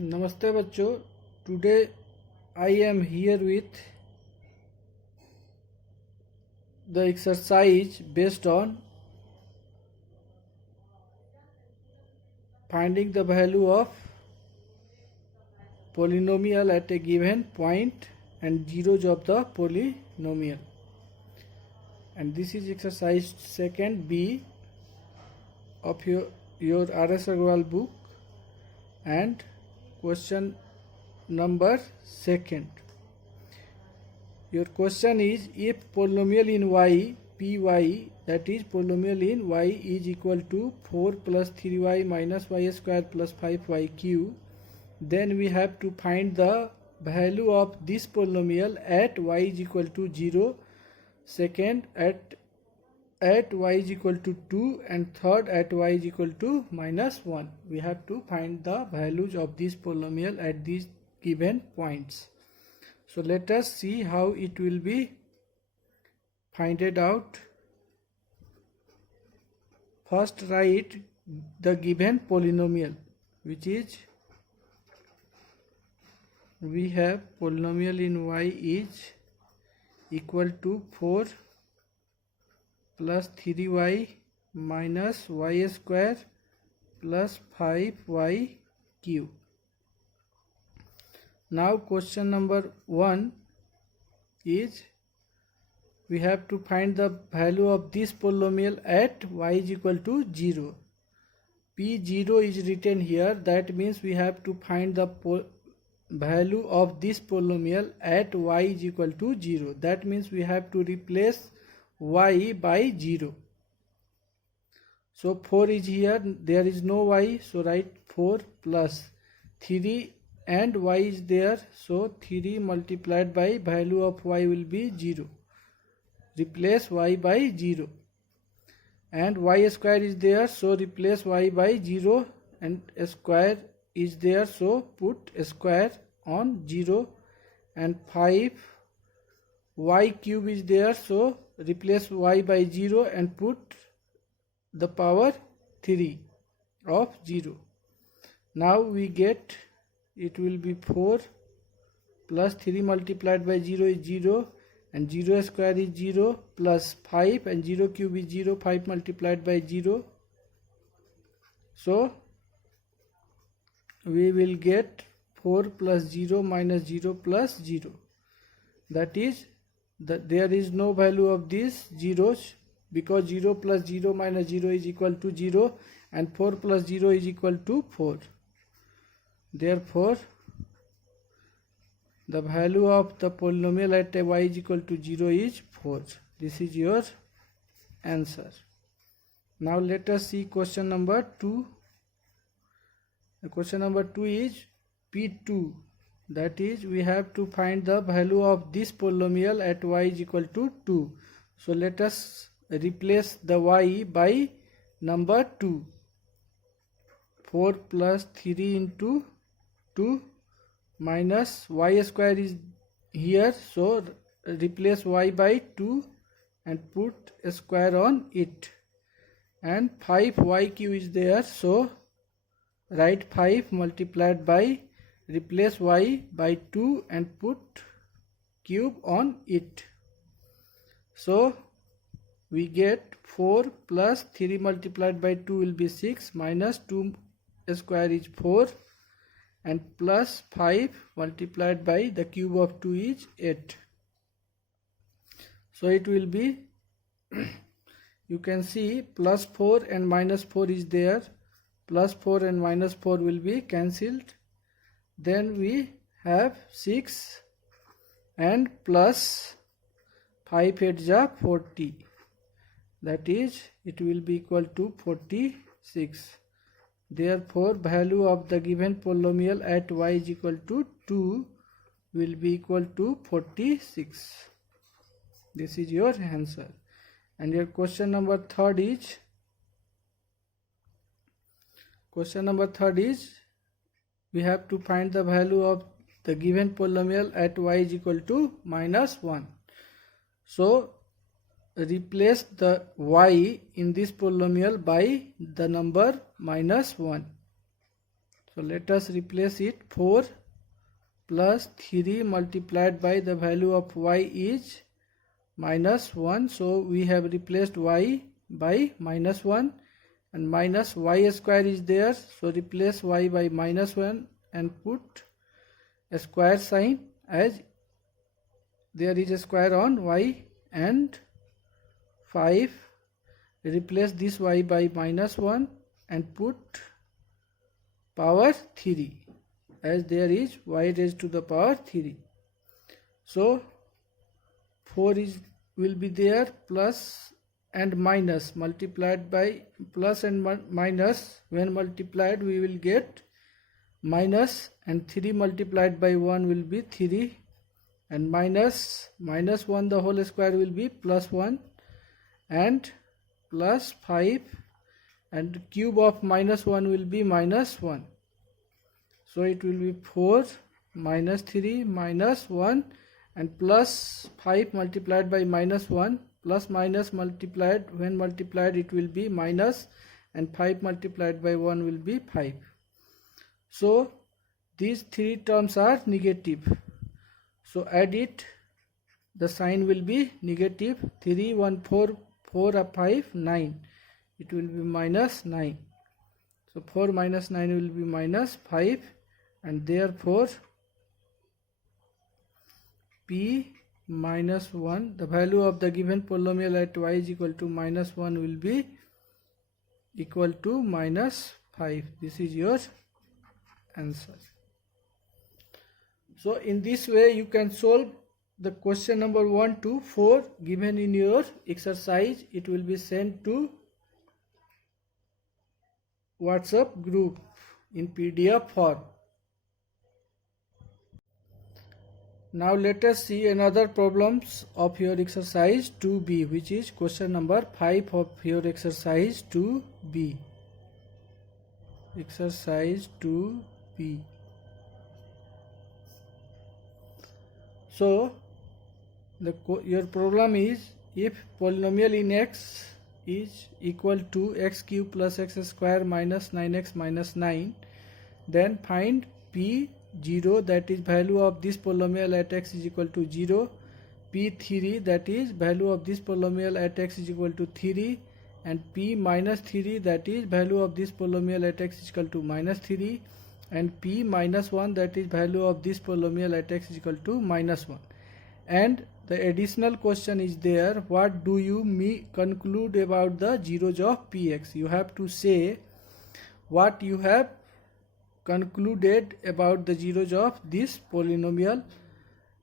नमस्ते बच्चों। Today I am here with the exercise based on finding the value of polynomial at a given point and zeros of the polynomial, and this is exercise second B of your RS Agarwal book and question number second. Your question is, if polynomial in y py, that is polynomial in y is equal to 4 plus 3y minus y square plus 5yq, then we have to find the value of this polynomial at y is equal to 0, second at y is equal to 2, and third at y is equal to minus 1. We have to find the values of this polynomial at these given points. So let us see how it will be finded out. First write the given polynomial, which is, we have polynomial in y is equal to 4 plus 3y minus y square plus 5yq. Now question number 1 is, we have to find the value of this polynomial at y is equal to 0. P0 is written here, that means we have to find the value of this polynomial at y is equal to 0. That means we have to replace y by 0. So 4 is here, there is no y, so write 4 plus 3 and y is there, so 3 multiplied by value of y will be 0. Replace y by 0. And y square is there, so replace y by 0, and a square is there, so put a square on 0, and 5 y cube is there, so replace y by 0 and put the power 3 of 0. Now we get, it will be 4 plus 3 multiplied by 0 is 0, and 0 square is 0, plus 5 and 0 cube is 0, 5 multiplied by 0. So we will get 4 plus 0 minus 0 plus 0. That is, there is no value of these zeros, because 0 plus 0 minus 0 is equal to 0, and 4 plus 0 is equal to 4. Therefore, the value of the polynomial at y is equal to 0 is 4. This is your answer. Now let us see question number 2. The question number 2 is P2. That is, we have to find the value of this polynomial at y is equal to 2. So let us replace the y by number 2. 4 plus 3 into 2 minus y square is here, so replace y by 2 and put a square on it, and 5yq is there, so write 5 multiplied by, replace y by 2 and put cube on it. So we get 4 plus 3 multiplied by 2 will be 6, minus 2 square is 4, and plus 5 multiplied by the cube of 2 is 8. So it will be you can see plus 4 and minus 4 is there, plus 4 and minus 4 will be cancelled. Then we have 6 and plus 5 8 ja 40. That is, it will be equal to 46. Therefore, value of the given polynomial at y is equal to 2 will be equal to 46. This is your answer. And your question number 3 is, we have to find the value of the given polynomial at y is equal to minus 1. So replace the y in this polynomial by the number minus 1. So let us replace it. 4 plus 3 multiplied by the value of y is minus 1. So we have replaced y by minus 1, and minus y square is there. So replace y by minus 1 and put a square sign, as there is a square on y, and 5. Replace this y by minus 1 and put power 3, as there is y raised to the power 3. So 4 will be there, plus and minus multiplied by plus and minus. When multiplied we will get minus, and 3 multiplied by 1 will be 3, and minus 1 the whole square will be plus 1, and plus 5, and cube of minus 1 will be minus 1. So it will be 4 minus 3 minus 1 and plus 5 multiplied by minus 1, plus minus multiplied, when multiplied it will be minus, and 5 multiplied by 1 will be 5. So these three terms are negative. So add it, the sign will be negative. 3, 1, 4, 4, 5, 9. It will be minus 9. So 4 minus 9 will be minus 5, and therefore p minus 1, the value of the given polynomial at y is equal to minus 1 will be equal to minus 5. This is your answer. So in this way you can solve the question number 1 to 4 given in your exercise. It will be sent to WhatsApp group in PDF form. Now let us see another problems of your exercise 2b, which is question number 5 of your exercise 2b. Exercise 2b. So your problem is, if polynomial in x is equal to x cube plus x square minus 9x minus 9, then find p0, that is value of this polynomial at x is equal to 0, p3, that is value of this polynomial at x is equal to 3, and p minus 3, that is value of this polynomial at x is equal to minus 3, and p minus 1, that is value of this polynomial at x is equal to minus 1. And the additional question is there, what do you conclude about the zeros of px? You have to say what you have concluded about the zeros of this polynomial,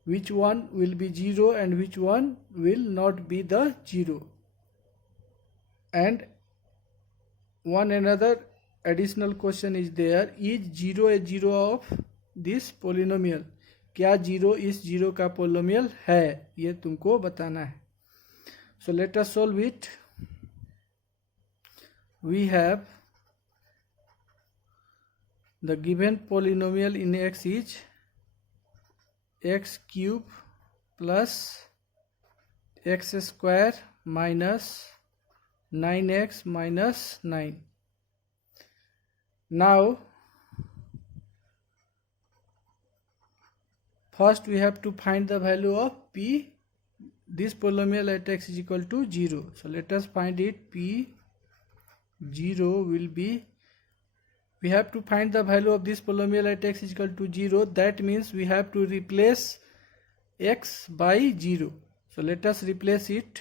which one will be 0 and which one will not be the 0. And one another additional question is there, is 0 a 0 of this polynomial? क्या 0 इस 0 का polynomial है, ये तुमको बताना है. So let us solve it. We have the given polynomial in x is x cube plus x square minus 9x minus 9. Now first we have to find the value of p, this polynomial at x is equal to 0. So let us find it. P0 will be, we have to find the value of this polynomial at x is equal to 0. That means we have to replace x by 0. So let us replace it.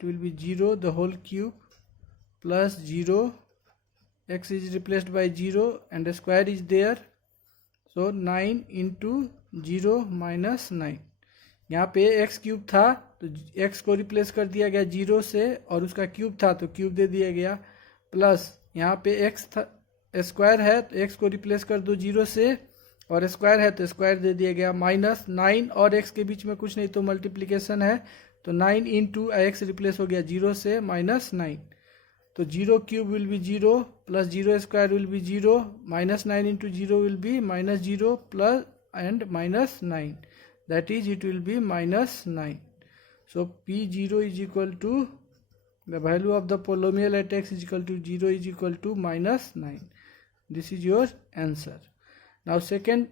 It will be 0 the whole cube plus 0, x is replaced by 0 and the square is there. So 9 into 0 minus 9. यहाँ पे x cube था तो x को replace कर दिया गया 0 से, और उसका क्यूब था तो क्यूब दे दिया गया, प्लस यहाँ पे x था स्क्वायर है तो x को रिप्लेस कर दो 0 से, और स्क्वायर है तो स्क्वायर दे दिया गया, माइनस 9 और x के बीच में कुछ नहीं तो मल्टीप्लिकेशन है, तो 9 इंटू x रिप्लेस हो गया 0 से माइनस 9. तो 0 cube will be 0 plus 0 square will be 0, minus 9 into 0 will be minus 0 plus and minus 9, that is it will be minus 9. So p0 is equal to, the value of the polynomial at x is equal to 0 is equal to minus 9. This is your answer. Now second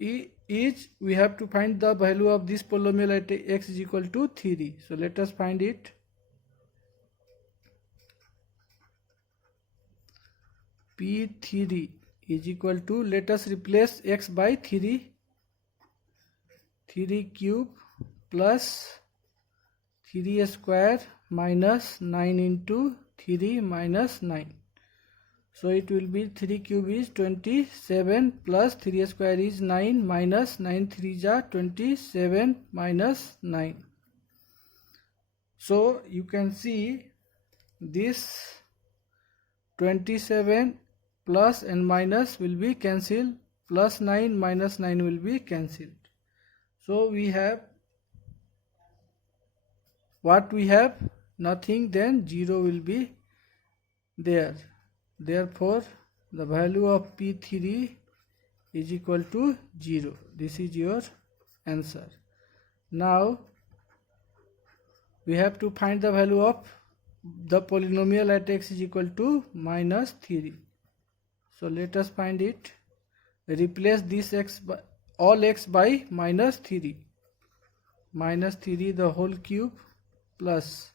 is we have to find the value of this polynomial at x is equal to 3. So let us find it. P3 is equal to, let us replace x by 3. 3 cube plus 3 square minus 9 into 3 minus 9. So it will be 3 cube is 27 plus 3 square is 9 minus 9 3 are 27 minus 9. So you can see this 27 plus and minus will be cancelled, plus 9 minus 9 will be cancelled. So we have what we have? Nothing, then 0 will be there. Therefore the value of P3 is equal to 0. This is your answer. Now we have to find the value of the polynomial at x is equal to minus 3. So let us find it. Replace this x by all x by minus 3. Minus 3 the whole cube plus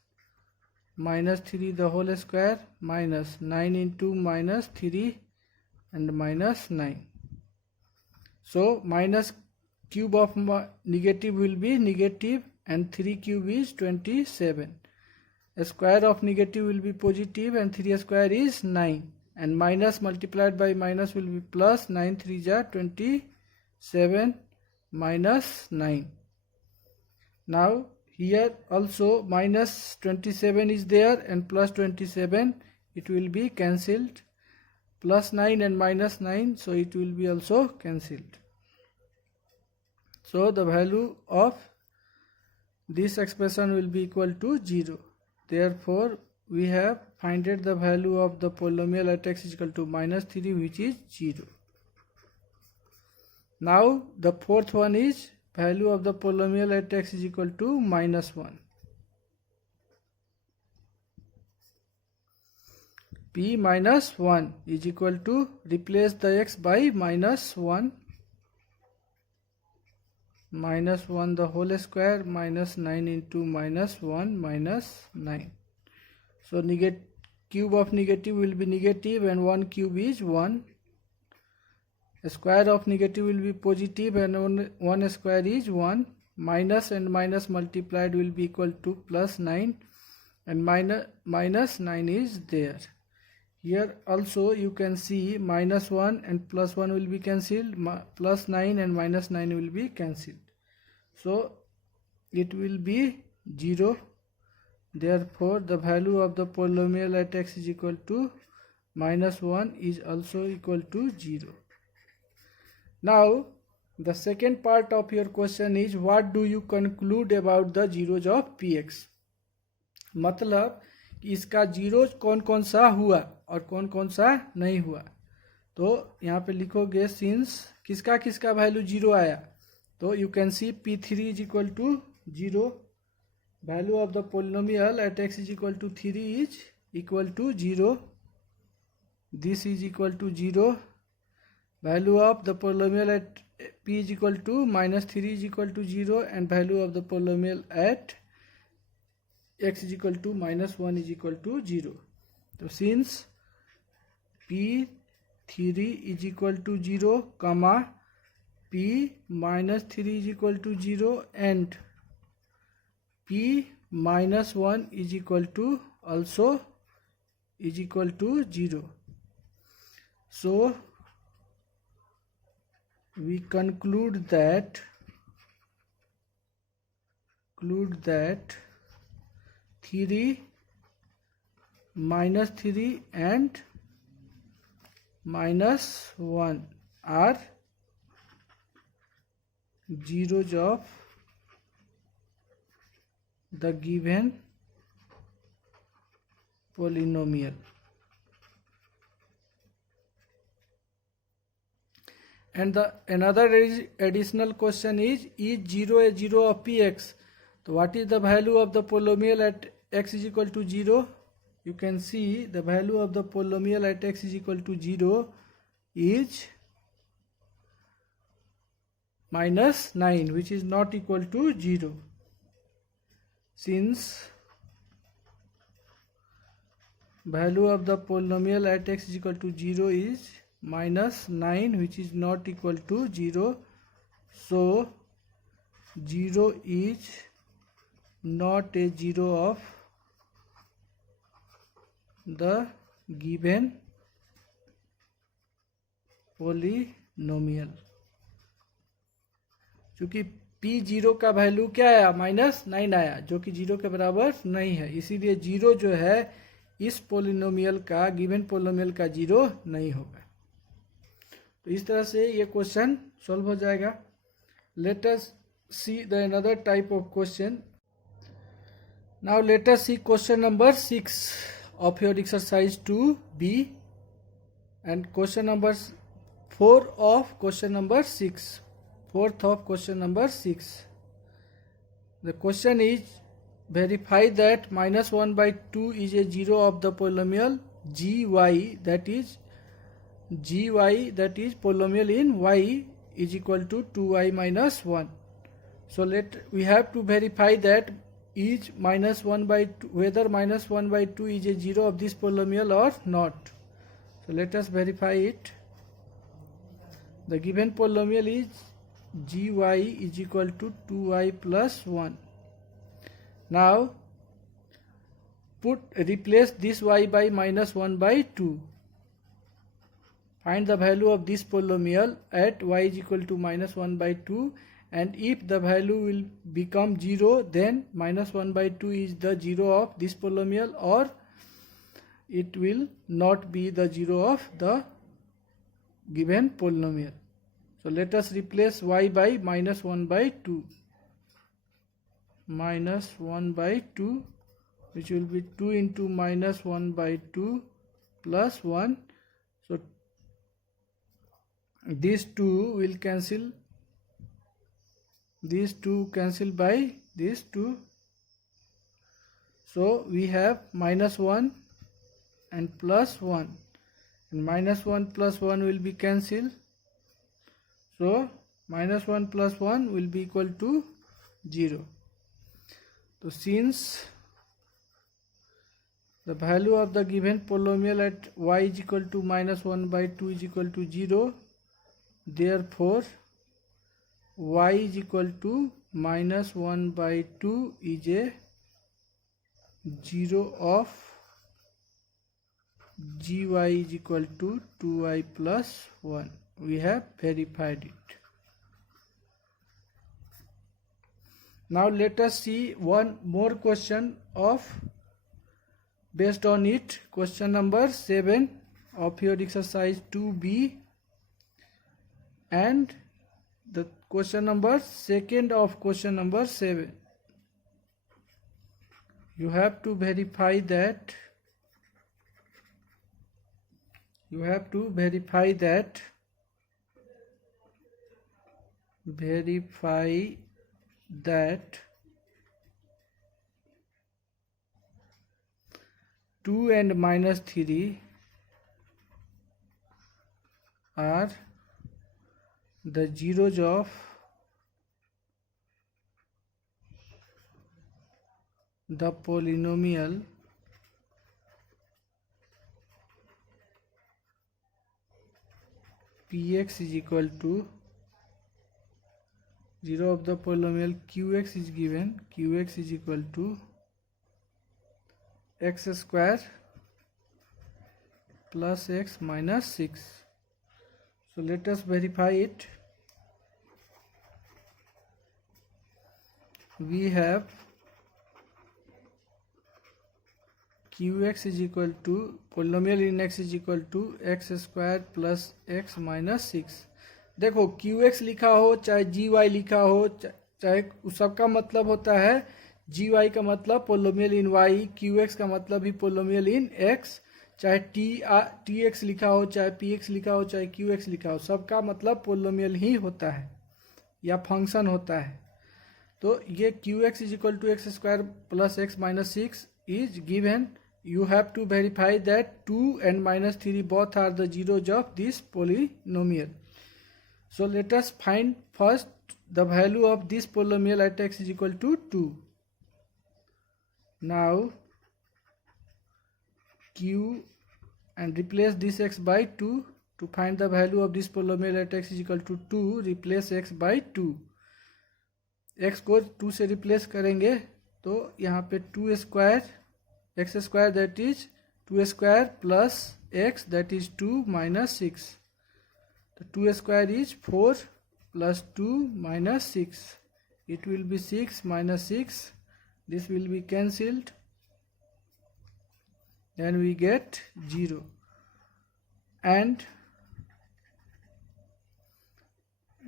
minus 3 the whole square minus 9 into minus 3 and minus 9. So minus cube of negative will be negative and 3 cube is 27. A square of negative will be positive and 3 square is 9. And minus multiplied by minus will be plus. 9 3 are 27 minus 9. Now here also minus 27 is there and plus 27, it will be cancelled. Plus 9 and minus 9, so it will be also cancelled. So the value of this expression will be equal to 0. Therefore we have finded the value of the polynomial at x is equal to minus 3, which is 0. Now the fourth one is value of the polynomial at x is equal to minus 1. P minus 1 is equal to, replace the x by minus 1. Minus 1 the whole square minus 9 into minus 1 minus 9. So cube of negative will be negative and 1 cube is 1. A square of negative will be positive and 1 square is 1. Minus and minus multiplied will be equal to plus 9 and minus 9 is there. Here also you can see minus 1 and plus 1 will be cancelled, plus 9 and minus 9 will be cancelled. So it will be 0. Therefore the value of the polynomial at x is equal to minus 1 is also equal to 0. Now the second part of your question is, what do you conclude about the zeros of px? मतलब इसका zeros कौन कौन सा हुआ और कौन कौन सा नहीं हुआ. तो यहाँ पे लिखोगे सिंस किसका किसका वैल्यू 0 आया, तो you can see P3 is equal to 0. Value of the polynomial at x is equal to 3 is equal to 0. This is equal to 0. Value of the polynomial at p is equal to minus 3 is equal to 0 and value of the polynomial at x is equal to minus 1 is equal to 0. So since p3 is equal to 0 comma p minus 3 is equal to 0 and p minus 1 is equal to also is equal to 0. So we conclude that 3 minus 3 and minus 1 are zeros of the given polynomial. And the another additional question is 0 a zero of px? So what is the value of the polynomial at x is equal to 0? You can see the value of the polynomial at x is equal to 0 is -9, which is not equal to 0. Since value of the polynomial at x is equal to 0 is -9, which is not equal to 0, so 0 is not a 0 of the given polynomial. क्योंकि p0 का value क्या आया, -9 आया, जो कि 0 के बराबर नहीं है, इसीलिए 0 जो है इस पोलिनोमियल का, गिवन पोलिनोमियल का 0 नहीं होगा. तो इस तरह से ये क्वेश्चन सॉल्व हो जाएगा. Let us see the another type of question. Now let us see question number 6 of your exercise 2b and question number 4 of question number 6. Fourth of question number 6. The question is, verify that -1/2 is a 0 of the polynomial gy, that is polynomial in y is equal to 2y minus 1. So we have to verify that is -1/2, whether -1/2 is a 0 of this polynomial or not. So let us verify it. The given polynomial is gy is equal to 2y plus 1. Now replace this y by -1/2. Find the value of this polynomial at y is equal to -1/2, and if the value will become 0, then -1/2 is the 0 of this polynomial, or it will not be the 0 of the given polynomial. So let us replace y by -1/2. -1/2, which will be 2 into -1/2 plus 1. So these two will cancel. These two cancel by these two. So we have -1 and +1, and -1 plus 1 will be cancelled. So -1 plus 1 will be equal to 0. So since the value of the given polynomial at y is equal to -1/2 is equal to 0, therefore y is equal to -1/2 is a 0 of gy is equal to 2y plus 1. We have verified it. Now let us see one more question of based on it. Question number 7 of your exercise 2b and the question number 2 of question number 7. You have to verify that. Verify that 2 and -3 are the zeros of the polynomial px is equal to 0 of the polynomial qx is given. Qx is equal to x square plus x minus 6. So let us verify it. We have qx is equal to polynomial in x is equal to x square plus x minus 6. देखो qx लिखा हो चाहे gy लिखा हो, चाहे उस सबका मतलब होता है gy का मतलब पोलिनोमियल इन y, qx का मतलब भी पोलिनोमियल इन x. चाहे tx लिखा हो, चाहे px लिखा हो, चाहे qx लिखा हो, सबका मतलब पोलिनोमियल ही होता है या फंक्शन होता है. तो ये qx is equal to X square plus X minus 6 is given you have to verify that 2 and minus 3 both are the zeros of this polynomial. So let us find first the value of this polynomial at x is equal to 2. Now q and replace this x by 2. To find the value of this polynomial at x is equal to 2, replace x by 2. x को 2 से replace करेंगे तो यहाँ पे 2 square x square that is 2 square plus x that is 2 minus 6. तो 2 square is 4 plus 2 minus 6. It will be 6 minus 6. This will be cancelled. Then we get 0. And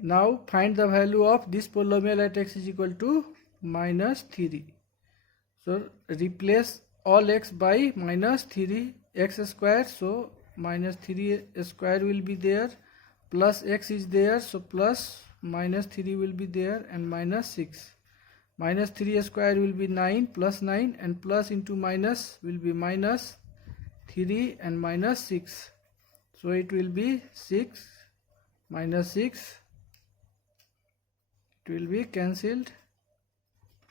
now find the value of this polynomial at x is equal to minus 3. So replace all x by minus 3 x square. So minus 3 square will be there, plus x is there, so plus minus 3 will be there, and minus 6. Minus 3 square will be 9, plus 9, and plus into minus will be minus 3 and minus 6. So it will be 6 minus 6. It will be cancelled,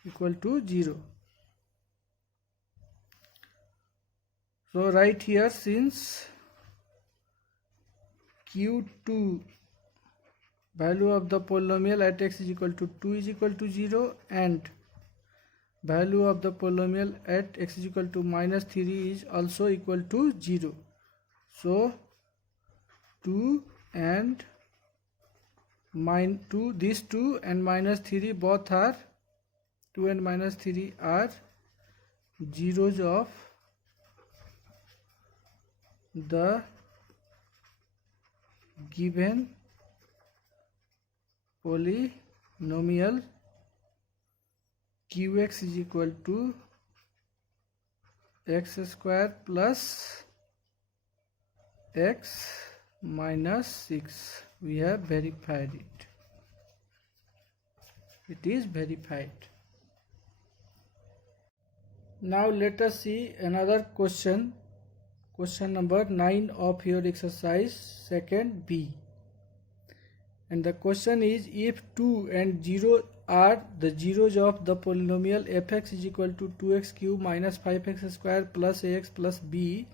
equal to 0. So right here, since q2 value of the polynomial at x is equal to 2 is equal to 0, and value of the polynomial at x is equal to minus 3 is also equal to 0. So 2 and these 2 and minus 3 both are 2 and minus 3 are zeros of the given polynomial qx is equal to x square plus x minus 6. We have verified it. It is verified. Now let us see another question. Question number 9 of your exercise second B. And the question is, if 2 and 0 are the zeros of the polynomial fx is equal to 2x cube minus 5x square plus ax plus b,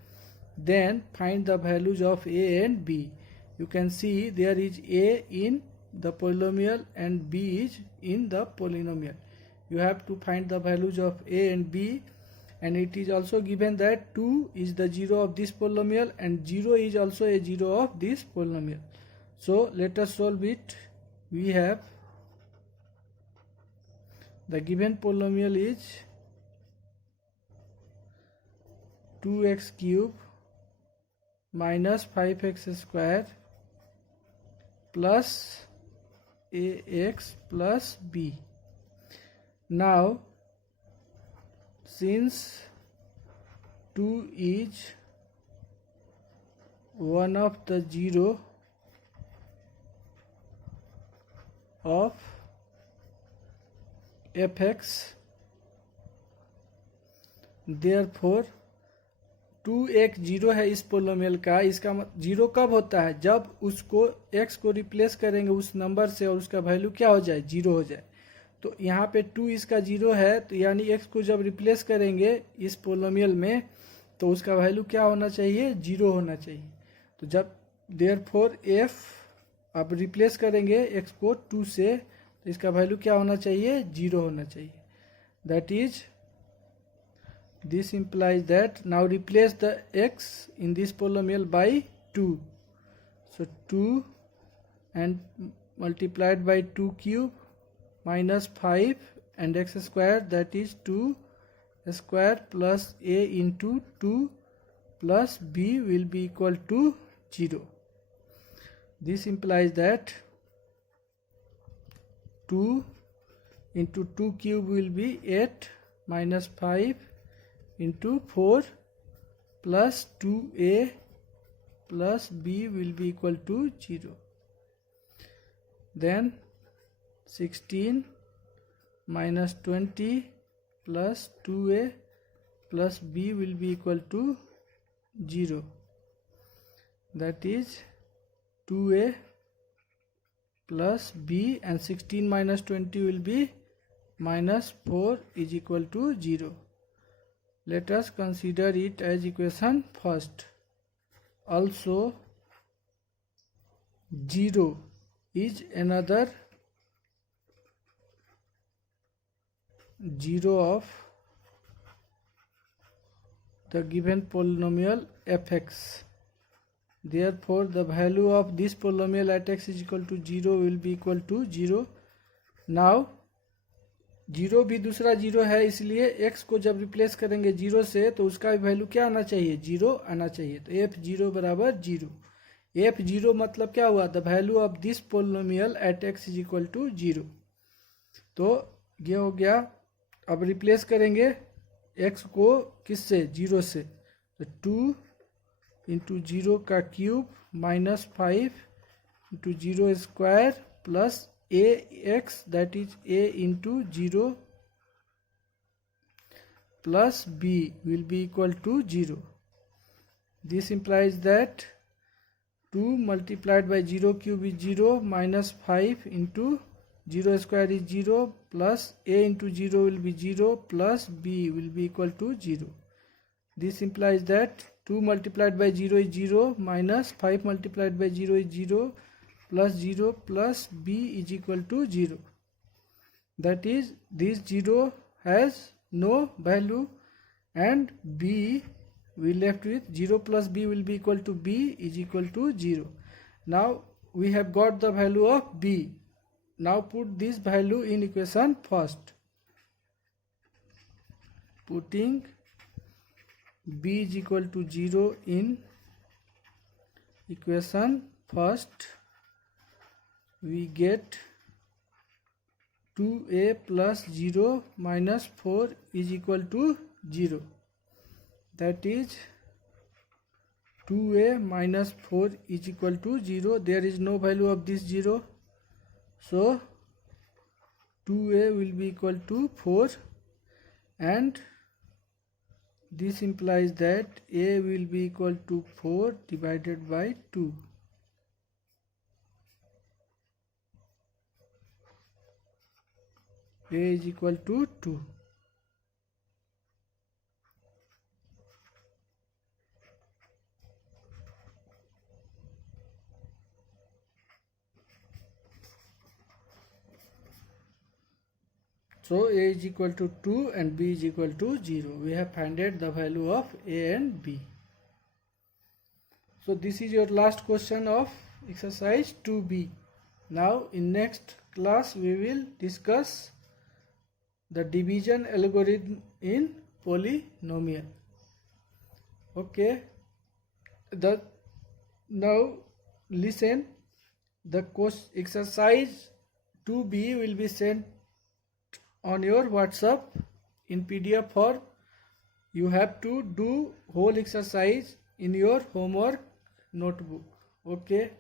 then find the values of a and b. You can see there is a in the polynomial and b is in the polynomial. You have to find the values of a and b, and it is also given that 2 is the 0 of this polynomial and 0 is also a 0 of this polynomial. So let us solve it. We have the given polynomial is 2x cube minus 5x square plus ax plus b. Now since 2 is one of the zero of fx, therefore 2 एक zero है इस पोलोमियल का. इसका zero कब होता है? जब उसको x को रिप्लेस करेंगे उस नंबर से और उसका वैल्यू क्या हो जाए? जीरो हो जाए. तो यहाँ पे 2 इसका जीरो है, तो यानी x को जब रिप्लेस करेंगे इस पोलोमियल में तो उसका वैल्यू क्या होना चाहिए? जीरो होना चाहिए. तो जब देयरफॉर f अब रिप्लेस करेंगे x को 2 से तो इसका वैल्यू क्या होना चाहिए? जीरो होना चाहिए. That is this implies that now replace the x in this polynomial by 2. So 2 and multiplied by 2 cube minus 5 and x square, that is 2 square plus a into 2 plus b will be equal to 0. This implies that 2 into 2 cube will be 8 minus 5 into 4 plus 2a plus b will be equal to 0. Then 16 minus 20 plus 2a plus b will be equal to 0. That is 2a plus b, and 16 minus 20 will be minus 4 is equal to 0. Let us consider it as equation first. Also 0 is another 0 of the given polynomial fx. Therefore, the value of this polynomial at x is equal to 0 will be equal to 0. Now 0 भी दूसरा 0 है, इसलिए x को जब replace करेंगे 0 से तो उसका वैल्यू क्या आना चाहिए, 0 आना चाहिए. तो f0 बराबर 0. f0 मतलब क्या हुआ, the value of this polynomial at x is equal to 0. तो ये हो गया. अब रिप्लेस करेंगे x को किससे, 0 से. तो 2 इंटू 0 का cube minus 5 into 0 square plus ax, that is a into 0 plus b will be equal to 0. This implies that 2 multiplied by 0 cube is 0 minus 5 into 0 square is 0 plus a into 0 will be 0 plus b will be equal to 0. This implies that 2 multiplied by 0 is 0 minus 5 multiplied by 0 is 0 plus 0 plus b is equal to 0. That is, this 0 has no value and b we left with 0 plus b will be equal to b is equal to 0. Now we have got the value of b. Now put this value in equation first. Putting b is equal to 0 in equation first, we get 2a plus 0 minus 4 is equal to 0. That is 2a minus 4 is equal to 0. There is no value of this 0. So 2a will be equal to 4, and this implies that a will be equal to 4 divided by 2. A is equal to 2. So a is equal to 2 and b is equal to 0. We have found the value of a and b. So this is your last question of exercise 2b. Now in next class we will discuss the division algorithm in polynomial. Okay. Now listen. The exercise 2b will be sent on your WhatsApp in PDF form. You have to do whole exercise in your homework notebook. Okay.